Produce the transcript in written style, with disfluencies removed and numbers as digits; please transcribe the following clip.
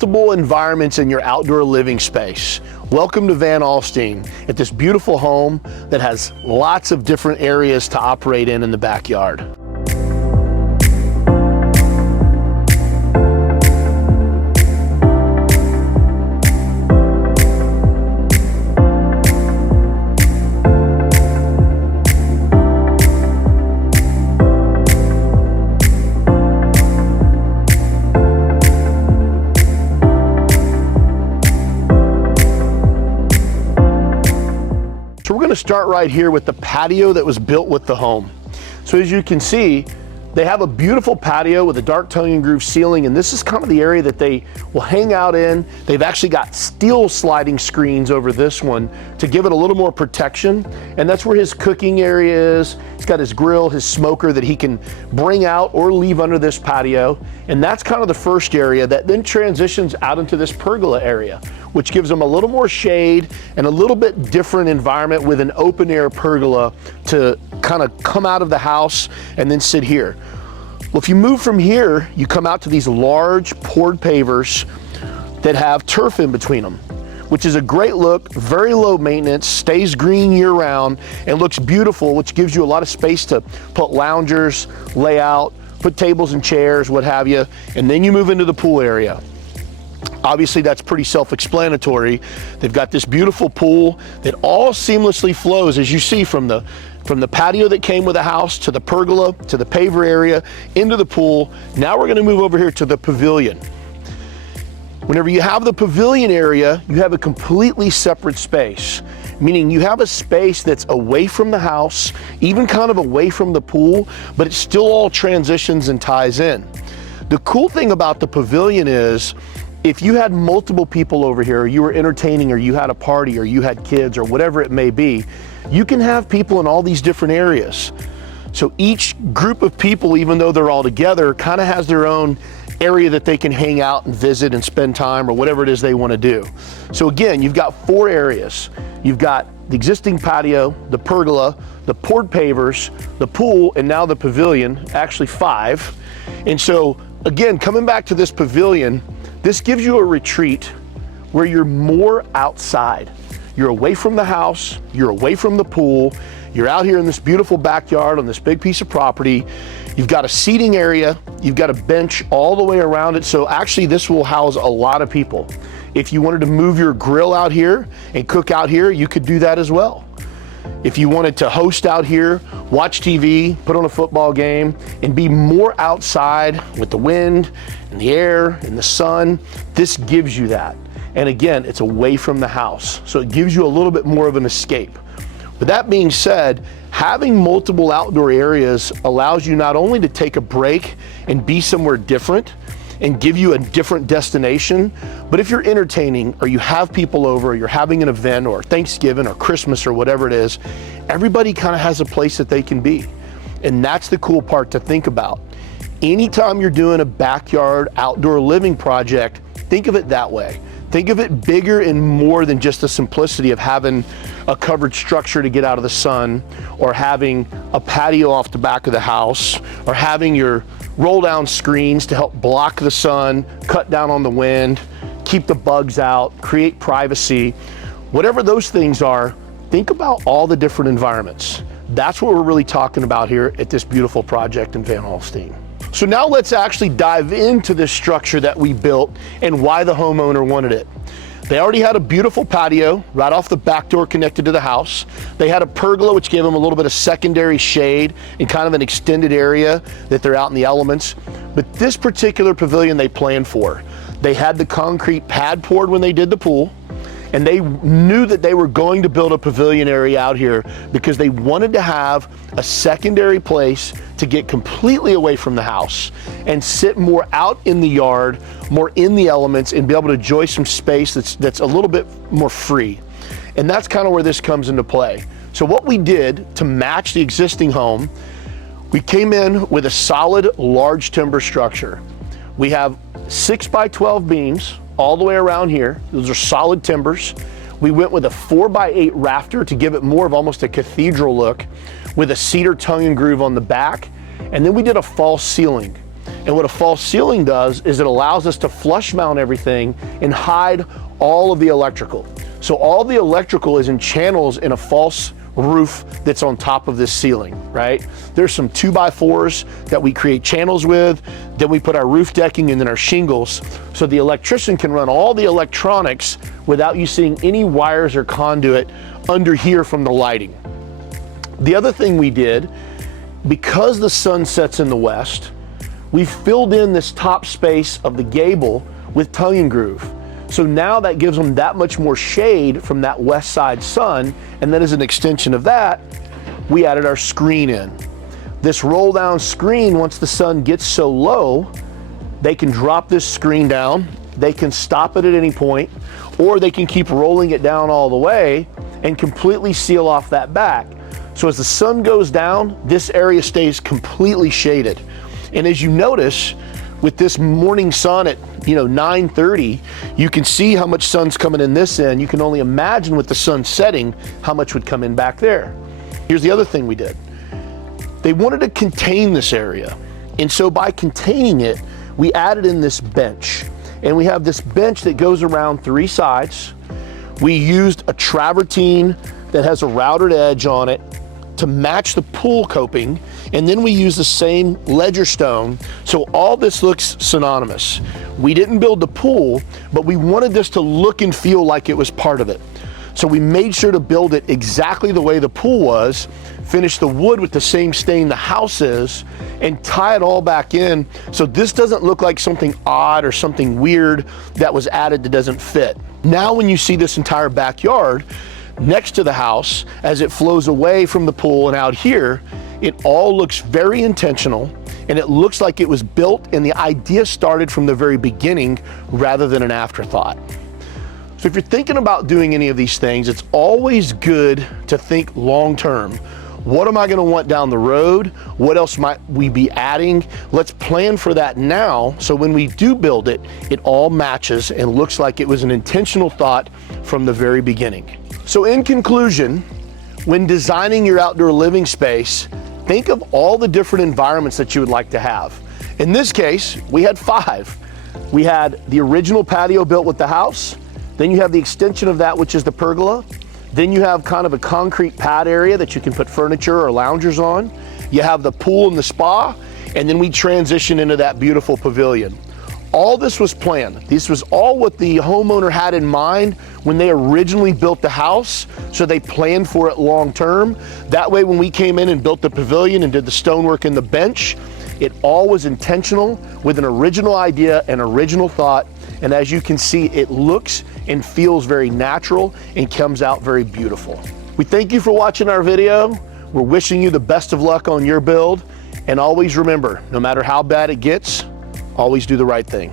multiple environments in your outdoor living space. Welcome to Van Alstyne at this beautiful home that has lots of different areas to operate in the backyard. So we're going to start right here with the patio that was built with the home. So as you can see, they have a beautiful patio with a dark tongue and groove ceiling, and this is kind of the area that they will hang out in. They've actually got steel sliding screens over this one to give it a little more protection, and that's where his cooking area is. He's got his grill, his smoker that he can bring out or leave under this patio, and that's kind of the first area that then transitions out into this pergola area, which gives them a little more shade and a little bit different environment with an open air pergola to kind of come out of the house and then sit here. Well, if you move from here, you come out to these large poured pavers that have turf in between them, which is a great look, very low maintenance, stays green year round, and looks beautiful, which gives you a lot of space to put loungers, lay out, put tables and chairs, what have you, and then you move into the pool area. Obviously, that's pretty self-explanatory. They've got this beautiful pool that all seamlessly flows, as you see, from the patio that came with the house to the pergola to the paver area into the pool. Now we're going to move over here to the pavilion. Whenever you have the pavilion area, you have a completely separate space, meaning you have a space that's away from the house, even kind of away from the pool, but it still all transitions and ties in. The cool thing about the pavilion is, if you had multiple people over here, or you were entertaining, or you had a party, or you had kids, or whatever it may be, you can have people in all these different areas. So each group of people, even though they're all together, kind of has their own area that they can hang out and visit and spend time, or whatever it is they want to do. So again, you've got 4 areas. You've got the existing patio, the pergola, the poured pavers, the pool, and now the pavilion, actually 5. And so again, coming back to this pavilion, this gives you a retreat where you're more outside. You're away from the house, you're away from the pool, you're out here in this beautiful backyard on this big piece of property. You've got a seating area, you've got a bench all the way around it, so actually this will house a lot of people. If you wanted to move your grill out here and cook out here, you could do that as well. If you wanted to host out here, watch TV, put on a football game, and be more outside with the wind and the air and the sun, this gives you that. And again, it's away from the house, so it gives you a little bit more of an escape. But that being said, having multiple outdoor areas allows you not only to take a break and be somewhere different and give you a different destination, but if you're entertaining, or you have people over, or you're having an event, or Thanksgiving or Christmas or whatever it is, everybody kind of has a place that they can be. And that's the cool part to think about. Anytime you're doing a backyard outdoor living project, think of it that way. Think of it bigger and more than just the simplicity of having a covered structure to get out of the sun, or having a patio off the back of the house, or having your roll down screens to help block the sun, cut down on the wind, keep the bugs out, create privacy. Whatever those things are, think about all the different environments. That's what we're really talking about here at this beautiful project in Van Alstyne. So now let's actually dive into this structure that we built and why the homeowner wanted it. They already had a beautiful patio right off the back door connected to the house. They had a pergola, which gave them a little bit of secondary shade and kind of an extended area that they're out in the elements. But this particular pavilion they planned for, they had the concrete pad poured when they did the pool, and they knew that they were going to build a pavilion area out here because they wanted to have a secondary place to get completely away from the house and sit more out in the yard, more in the elements, and be able to enjoy some space that's a little bit more free. And that's kind of where this comes into play. So what we did to match the existing home, we came in with a solid large timber structure. We have 6x12 beams all the way around here. Those are solid timbers. We went with a 4x8 rafter to give it more of almost a cathedral look, with a cedar tongue and groove on the back. And then we did a false ceiling. And what a false ceiling does is it allows us to flush mount everything and hide all of the electrical. So all the electrical is in channels in a false roof that's on top of this ceiling, right? There's some 2x4s that we create channels with, then we put our roof decking and then our shingles, so the electrician can run all the electronics without you seeing any wires or conduit under here from the lighting. The other thing we did, because the sun sets in the west, we filled in this top space of the gable with tongue and groove. So now that gives them that much more shade from that west side sun, and then as an extension of that, we added our screen in. This roll down screen, once the sun gets so low, they can drop this screen down, they can stop it at any point, or they can keep rolling it down all the way and completely seal off that back. So as the sun goes down, this area stays completely shaded. And as you notice, with this morning sun at 9:30, you can see how much sun's coming in this end. You can only imagine with the sun setting how much would come in back there. Here's the other thing we did. They wanted to contain this area, and so by containing it, we added in this bench. And we have this bench that goes around 3 sides. We used a travertine that has a routed edge on it to match the pool coping, and then we use the same ledger stone, so all this looks synonymous. We didn't build the pool, but we wanted this to look and feel like it was part of it. So we made sure to build it exactly the way the pool was, finish the wood with the same stain the house is, and tie it all back in, so this doesn't look like something odd or something weird that was added that doesn't fit. Now when you see this entire backyard next to the house, as it flows away from the pool and out here, it all looks very intentional, and it looks like it was built and the idea started from the very beginning rather than an afterthought. So if you're thinking about doing any of these things, it's always good to think long-term. What am I going to want down the road? What else might we be adding? Let's plan for that now, so when we do build it, it all matches and looks like it was an intentional thought from the very beginning. So in conclusion, when designing your outdoor living space, think of all the different environments that you would like to have. In this case, we had 5. We had the original patio built with the house, then you have the extension of that, which is the pergola, then you have kind of a concrete pad area that you can put furniture or loungers on, you have the pool and the spa, and then we transition into that beautiful pavilion. All this was planned. This was all what the homeowner had in mind when they originally built the house, so they planned for it long term. That way when we came in and built the pavilion and did the stonework and the bench, it all was intentional with an original idea and original thought, and as you can see, it looks and feels very natural and comes out very beautiful. We thank you for watching our video. We're wishing you the best of luck on your build, and always remember, no matter how bad it gets, always do the right thing.